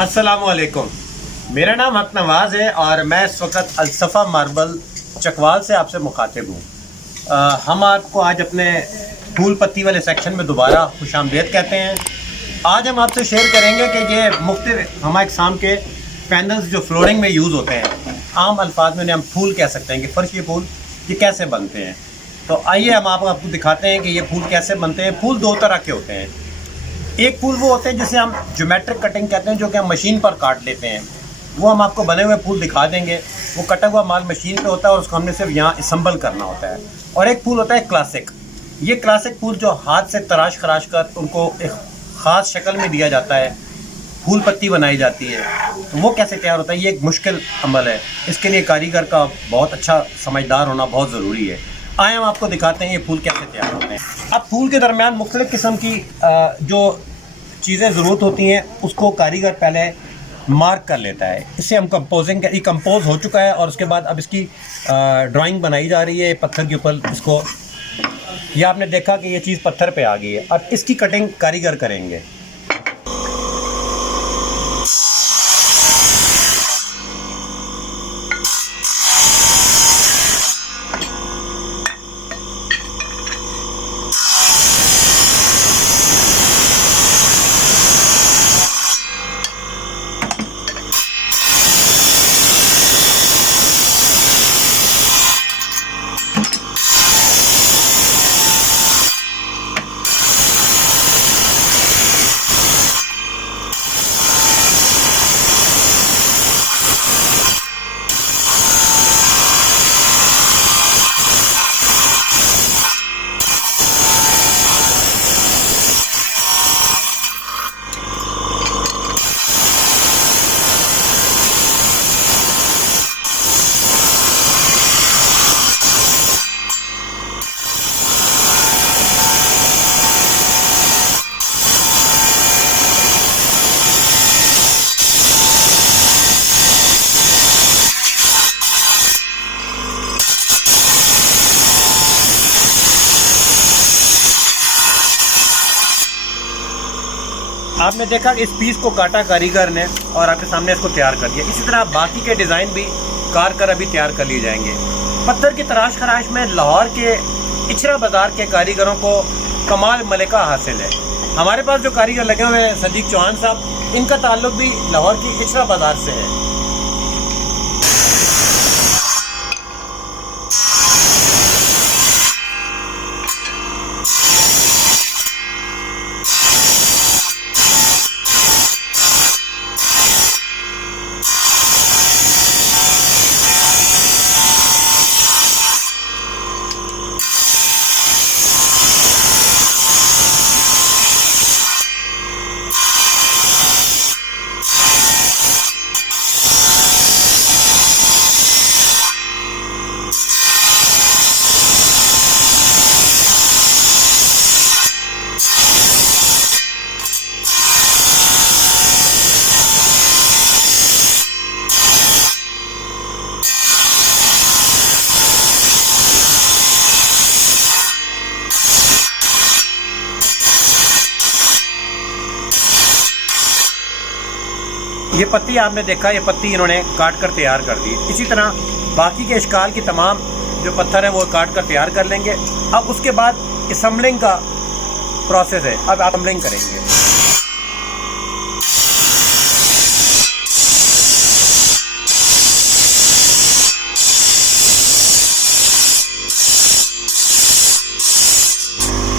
अस्सलामुअलैकुम। मेरा नाम हक नवाज़ है और मैं इस वक्त अलसफ़ा मार्बल चकवाल से आपसे मुखातिब हूँ। हम आपको आज अपने फूल पत्ती वाले सेक्शन में दोबारा खुशामदीद कहते हैं। आज हम आपसे शेयर करेंगे कि ये मुख्तलिफ हमारे इक़साम के पैनल्स जो फ्लोरिंग में यूज़ होते हैं, आम अल्फाज में उन्हें हम फूल कह सकते हैं कि फर्शी फूल, ये कैसे बनते हैं। तो आइए हम आपको दिखाते हैं कि ये फूल कैसे बनते हैं। फूल दो तरह के होते हैं। एक फूल वो होते हैं जिसे हम ज्योमेट्रिक कटिंग कहते हैं, जो कि हम मशीन पर काट लेते हैं। वो हम आपको बने हुए फूल दिखा देंगे। वो कटा हुआ माल मशीन पे होता है और उसको हमने सिर्फ यहाँ असम्बल करना होता है। और एक फूल होता है क्लासिक। ये क्लासिक फूल जो हाथ से तराश खराश कर उनको एक ख़ास शक्ल में दिया जाता है, फूल पत्ती बनाई जाती है। तो वो कैसे तैयार होता है, ये एक मुश्किल अमल है। इसके लिए कारीगर का बहुत अच्छा समझदार होना बहुत ज़रूरी है। आए हम आपको दिखाते हैं ये फूल कैसे तैयार होते हैं। अब फूल के दरमियान मुख्तलिफ़ किस्म की जो चीज़ें ज़रूरत होती हैं उसको कारीगर पहले मार्क कर लेता है। इससे हम कंपोजिंग ये कंपोज हो चुका है और उसके बाद अब इसकी ड्राइंग बनाई जा रही है पत्थर के ऊपर। इसको ये आपने देखा कि ये चीज़ पत्थर पे आ गई है। अब इसकी कटिंग कारीगर करेंगे। आपने देखा कि इस पीस को काटा कारीगर ने और आपके सामने इसको तैयार कर दिया। इसी तरह बाकी के डिज़ाइन भी कार कर अभी तैयार कर लिए जाएंगे। पत्थर की तराश खराश में लाहौर के इचरा बाज़ार के कारीगरों को कमाल मलिका हासिल है। हमारे पास जो कारीगर लगे हुए हैं सदीक चौहान साहब, इनका ताल्लुक भी लाहौर की इचरा बाज़ार से है। ये पत्ती आपने देखा, ये पत्ती इन्होंने काट कर तैयार कर दी। इसी तरह बाकी के इश्काल की तमाम जो पत्थर हैं वो काट कर तैयार कर लेंगे। अब उसके बाद असम्बलिंग का प्रोसेस है। अब असम्बलिंग करेंगे।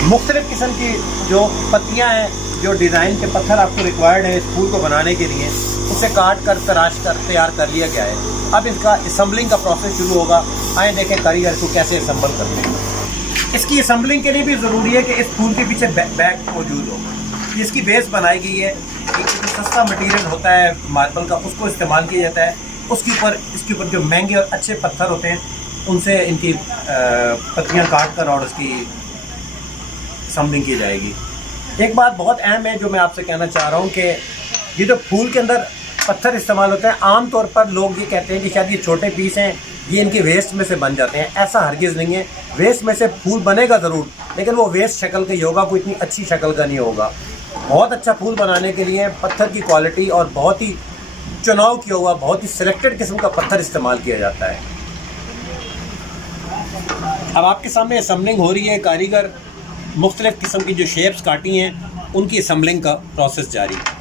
मुख्तलिफ़ किस्म की जो पत्तियां हैं, जो डिज़ाइन के पत्थर आपको रिक्वायर्ड है इस फूल को बनाने के लिए, उसे काट कर तराश कर तैयार कर लिया गया है। अब इसका असम्बलिंग का प्रोसेस शुरू होगा। आए देखें कारीगर को कैसे असम्बल करते हैं। इसकी असम्बलिंग के लिए भी ज़रूरी है कि इस फूल के पीछे बैक मौजूद हो। इसकी बेस बनाई गई है। एक जो सस्ता मटीरियल होता है मार्बल का, उसको इस्तेमाल किया जाता है। उसके ऊपर इसके ऊपर जो महंगे और अच्छे पत्थर होते हैं उनसे इनकी पत्तियाँ काट कर और उसकी असम्बलिंग की जाएगी। एक बात बहुत अहम है जो मैं आपसे कहना चाह रहा हूँ कि ये जो फूल के अंदर पत्थर इस्तेमाल होते हैं, आम तौर पर लोग ये कहते हैं कि शायद ये छोटे पीस हैं, ये इनके वेस्ट में से बन जाते हैं। ऐसा हरगिज़ नहीं है। वेस्ट में से फूल बनेगा ज़रूर, लेकिन वो वेस्ट शक्ल का ही होगा, कोई इतनी अच्छी शक्ल का नहीं होगा। बहुत अच्छा फूल बनाने के लिए पत्थर की क्वालिटी और बहुत ही चुनाव किया हुआ, बहुत ही सिलेक्टेड किस्म का पत्थर इस्तेमाल किया जाता है। अब आपके सामने असम्बलिंग हो रही है, कारीगर मुख्तलिफ़ किस्म की जो शेप्स काटी हैं उनकी असम्बलिंग का प्रोसेस जारी है।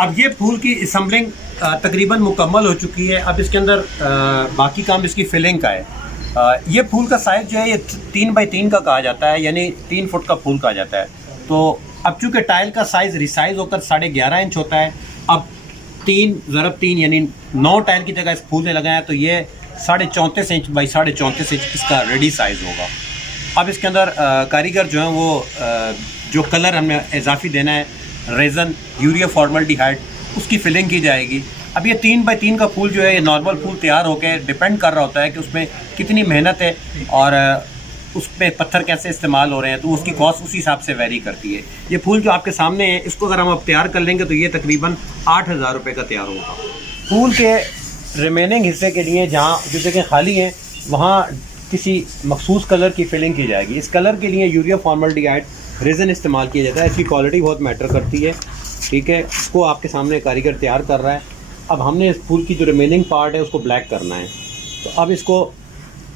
अब ये फूल की असम्बलिंग तकरीबन मुकम्मल हो चुकी है। अब इसके अंदर बाकी काम इसकी फिलिंग का है। ये फूल का साइज़ जो है ये 3 बाई 3 का कहा जाता है, यानी 3 फुट का फूल कहा जाता है। तो अब चूँकि टाइल का साइज़ रिसाइज होकर 11.5 इंच होता है, अब 3 × 3 यानी 9 टाइल की जगह इस फूल ने लगाया, तो ये 34.5 इंच बाई 34.5 इंच इसका रेडी साइज़ होगा। अब इसके अंदर कारीगर जो हैं वो जो कलर हमें इजाफी देना है, रेज़न, यूरिया फॉर्मल्डिहाइड, उसकी फिलिंग की जाएगी। अब ये 3 बाई 3 का फूल जो है, ये नॉर्मल फूल तैयार होकर डिपेंड कर रहा होता है कि उसमें कितनी मेहनत है और उस पर पत्थर कैसे इस्तेमाल हो रहे हैं, तो उसकी कॉस्ट उसी हिसाब से वेरी करती है। ये फूल जो आपके सामने है, इसको अगर हम अब तैयार कर लेंगे तो ये तकरीबन 8,000 रुपये का तैयार होगा। फूल के रिमेनिंग हिस्से के लिए जहाँ जो जगह खाली हैं वहाँ किसी मखसूस कलर की फिलिंग की जाएगी। इस कलर के लिए यूरिया फॉर्मल्डिहाइड रेज़न इस्तेमाल किया जाता है। इसकी क्वालिटी बहुत मैटर करती है, ठीक है। इसको आपके सामने कारीगर तैयार कर रहा है। अब हमने इस फूल की जो रिमेनिंग पार्ट है उसको ब्लैक करना है, तो अब इसको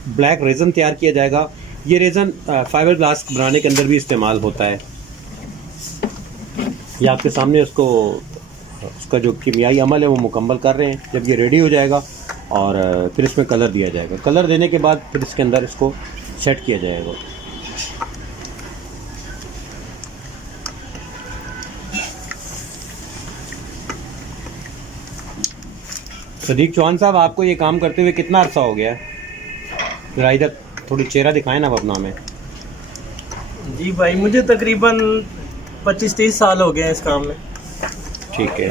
ब्लैक रेज़न तैयार किया जाएगा। ये रेज़न फाइबर ग्लास बनाने के अंदर भी इस्तेमाल होता है। ये आपके सामने उसका जो कीमियाई अमल है वो मुकम्मल कर रहे हैं। जब ये रेडी हो जाएगा और फिर इसमें कलर दिया जाएगा। कलर देने के बाद फिर इसके अंदर इसको सेट किया जाएगा। सदीक चौहान साहब, आपको ये काम करते हुए कितना अर्सा हो गया है? ज़रा इधर थोड़ी चेहरा दिखाएं ना अपना हमें। जी भाई, मुझे तकरीबन 25-30 साल हो गए हैं इस काम में। ठीक है।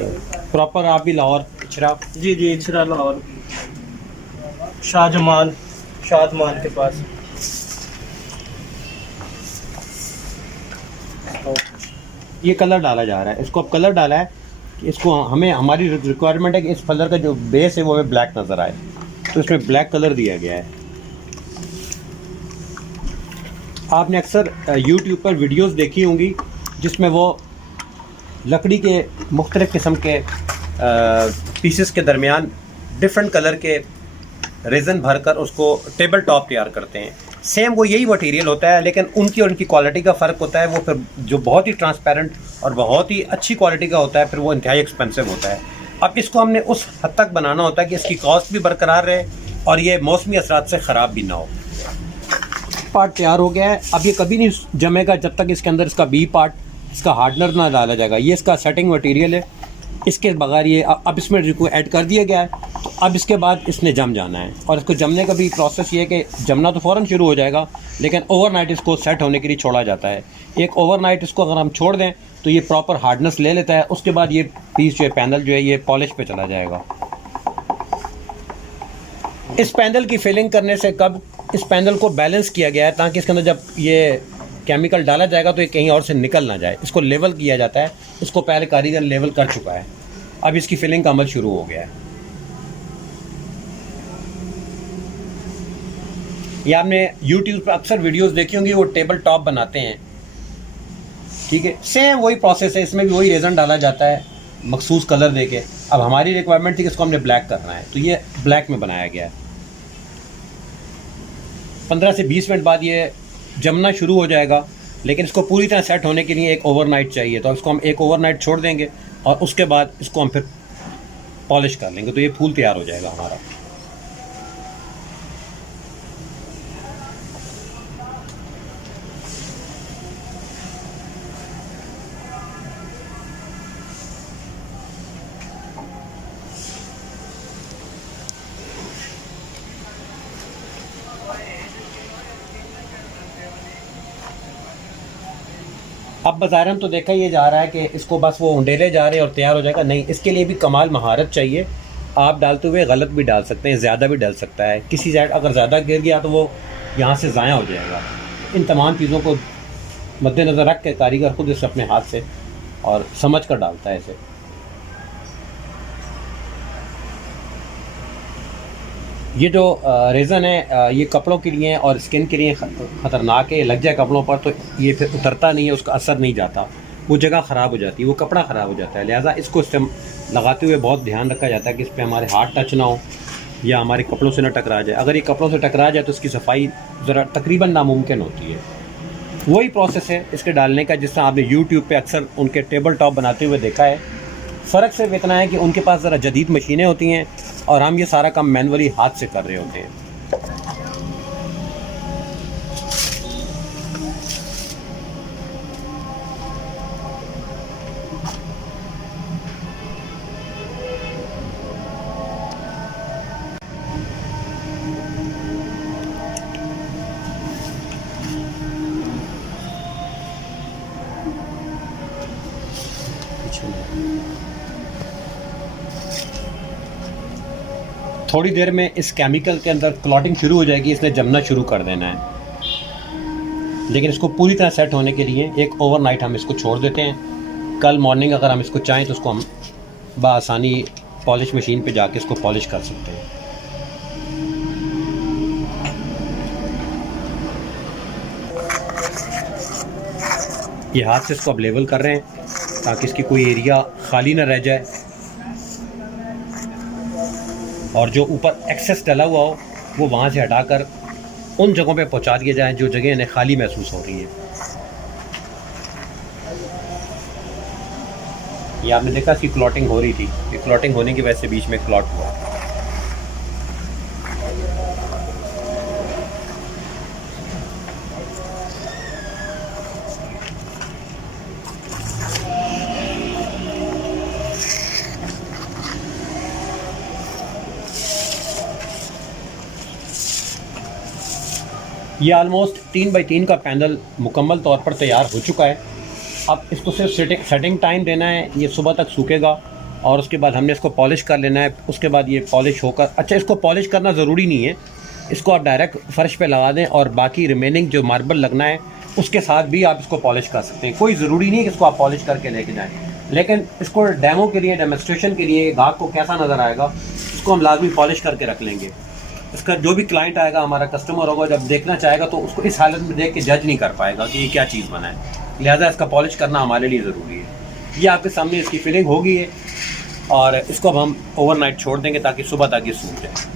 प्रॉपर आप भी लाहौर इचरा? जी, इचरा लाहौर, शाहजमाल के पास। तो ये कलर डाला जा रहा है, इसको अब कलर डाला है कि इसको हमारी रिक्वायरमेंट है कि इस कलर का जो बेस है वो हमें ब्लैक नज़र आए, तो इसमें ब्लैक कलर दिया गया है। आपने अक्सर YouTube पर वीडियोस देखी होंगी जिसमें वो लकड़ी के मुख्तलिफ़ किस्म के पीसेस के दरमियान डिफरेंट कलर के रेज़न भरकर उसको टेबल टॉप तैयार करते हैं। सेम वो यही मटेरियल होता है, लेकिन उनकी और उनकी क्वालिटी का फ़र्क होता है। वो फिर जो बहुत ही ट्रांसपेरेंट और बहुत ही अच्छी क्वालिटी का होता है, फिर वो इंतहाई एक्सपेंसिव होता है। अब इसको हमने उस हद तक बनाना होता है कि इसकी कॉस्ट भी बरकरार रहे और ये मौसमी असरात से ख़राब भी ना हो। पार्ट तैयार हो गया है। अब ये कभी नहीं जमेगा जब तक इसके अंदर इसका बी पार्ट, इसका हार्डनर ना डाला जाएगा। ये इसका सेटिंग मटेरियल है, इसके बगैर ये अब इसमें को ऐड कर दिया गया है, तो अब इसके बाद इसने जम जाना है। और इसको जमने का भी प्रोसेस ये है कि जमना तो फ़ौरन शुरू हो जाएगा, लेकिन ओवरनाइट इसको सेट होने के लिए छोड़ा जाता है। एक ओवरनाइट इसको अगर हम छोड़ दें तो ये प्रॉपर हार्डनेस ले लेता है। उसके बाद ये पीस जो है, पैनल जो है, ये पॉलिश पे चला जाएगा। इस पैनल की फिलिंग करने से कब इस पैनल को बैलेंस किया गया है ताकि इसके अंदर जब ये केमिकल डाला जाएगा तो ये कहीं और से निकल ना जाए। इसको लेवल किया जाता है। इसको पहले कारीगर लेवल कर चुका है, अब इसकी फिलिंग का अमल शुरू हो गया है। ये आपने YouTube पर अक्सर वीडियोस देखी होंगी, वो टेबल टॉप बनाते हैं, ठीक है। सेम वही प्रोसेस है, इसमें भी वही रेज़न डाला जाता है मखसूस कलर देके। अब हमारी रिक्वायरमेंट थी कि इसको हमने ब्लैक करना है, तो ये ब्लैक में बनाया गया है। 15 से 20 मिनट बाद ये जमना शुरू हो जाएगा, लेकिन इसको पूरी तरह सेट होने के लिए एक ओवरनाइट चाहिए। तो इसको हम एक ओवरनाइट छोड़ देंगे और उसके बाद इसको हम फिर पॉलिश कर लेंगे, तो ये फूल तैयार हो जाएगा हमारा। अब बाज़ारन तो देखा ये जा रहा है कि इसको बस वो उंडेले जा रहे हैं और तैयार हो जाएगा। नहीं, इसके लिए भी कमाल महारत चाहिए। आप डालते हुए गलत भी डाल सकते हैं, ज़्यादा भी डल सकता है। किसी साइड अगर ज़्यादा गिर गया तो वो यहाँ से ज़ाया हो जाएगा। इन तमाम चीज़ों को मद्देनज़र रख के कारीगर खुद इसे अपने हाथ से और समझ कर डालता है इसे। ये जो रेज़न है ये कपड़ों के लिए और स्किन के लिए ख़तरनाक है। लग जाए कपड़ों पर तो ये फिर उतरता नहीं है, उसका असर नहीं जाता, वो जगह ख़राब हो जाती है, वो कपड़ा ख़राब हो जाता है। लिहाजा इसको लगाते हुए बहुत ध्यान रखा जाता है कि इस पर हमारे हाथ टच ना हो या हमारे कपड़ों से ना टकरा जाए। अगर ये कपड़ों से टकरा जाए तो इसकी सफाई ज़रा तकरीबन नामुमकिन होती है। वही प्रोसेस है इसके डालने का जिस तरह आपने यूट्यूब पे अक्सर उनके टेबल टॉप बनाते हुए देखा है। फ़र्क सिर्फ इतना है कि उनके पास ज़रा जदीद मशीनें होती हैं और हम ये सारा काम मैनुअली हाथ से कर रहे होते हैं। थोड़ी देर में इस केमिकल के अंदर क्लॉटिंग शुरू हो जाएगी, इसने जमना शुरू कर देना है। लेकिन इसको पूरी तरह सेट होने के लिए एक ओवरनाइट हम इसको छोड़ देते हैं। कल मॉर्निंग अगर हम इसको चाहें तो इसको हम बआसानी पॉलिश मशीन पे जाके इसको पॉलिश कर सकते हैं। ये हाथ से इसको अब लेवल कर रहे हैं ताकि इसकी कोई एरिया खाली ना रह जाए और जो ऊपर एक्सेस डला हुआ हो वो वहाँ से हटाकर उन जगहों पे पहुँचा दिया जाए जो जगह इन्हें खाली महसूस हो रही है। ये आपने देखा इसकी क्लॉटिंग हो रही थी, ये क्लॉटिंग होने की वजह से बीच में क्लॉट हुआ। ये आलमोस्ट 3x3 का पैनल मुकम्मल तौर पर तैयार हो चुका है। अब इसको सिर्फ सेटिंग टाइम देना है, ये सुबह तक सूखेगा और उसके बाद हमने इसको पॉलिश कर लेना है। उसके बाद ये पॉलिश होकर, अच्छा इसको पॉलिश करना ज़रूरी नहीं है, इसको आप डायरेक्ट फ़र्श पे लगा दें और बाकी रिमेनिंग जो मार्बल लगना है उसके साथ भी आप इसको पॉलिश कर सकते हैं। कोई ज़रूरी नहीं है कि इसको आप पॉलिश करके लेके जाएँ, लेकिन इसको डेमो के लिए, डेमोस्ट्रेशन के लिए गाहक को कैसा नज़र आएगा इसको हम लाजमी पॉलिश करके रख लेंगे। इसका जो भी क्लाइंट आएगा, हमारा कस्टमर होगा, जब देखना चाहेगा तो उसको इस हालत में देख के जज नहीं कर पाएगा कि ये क्या चीज़ बना है। लिहाजा इसका पॉलिश करना हमारे लिए ज़रूरी है। ये आपके सामने इसकी फिलिंग हो गई है और इसको अब हम ओवरनाइट छोड़ देंगे ताकि सुबह तक ये सूख जाए।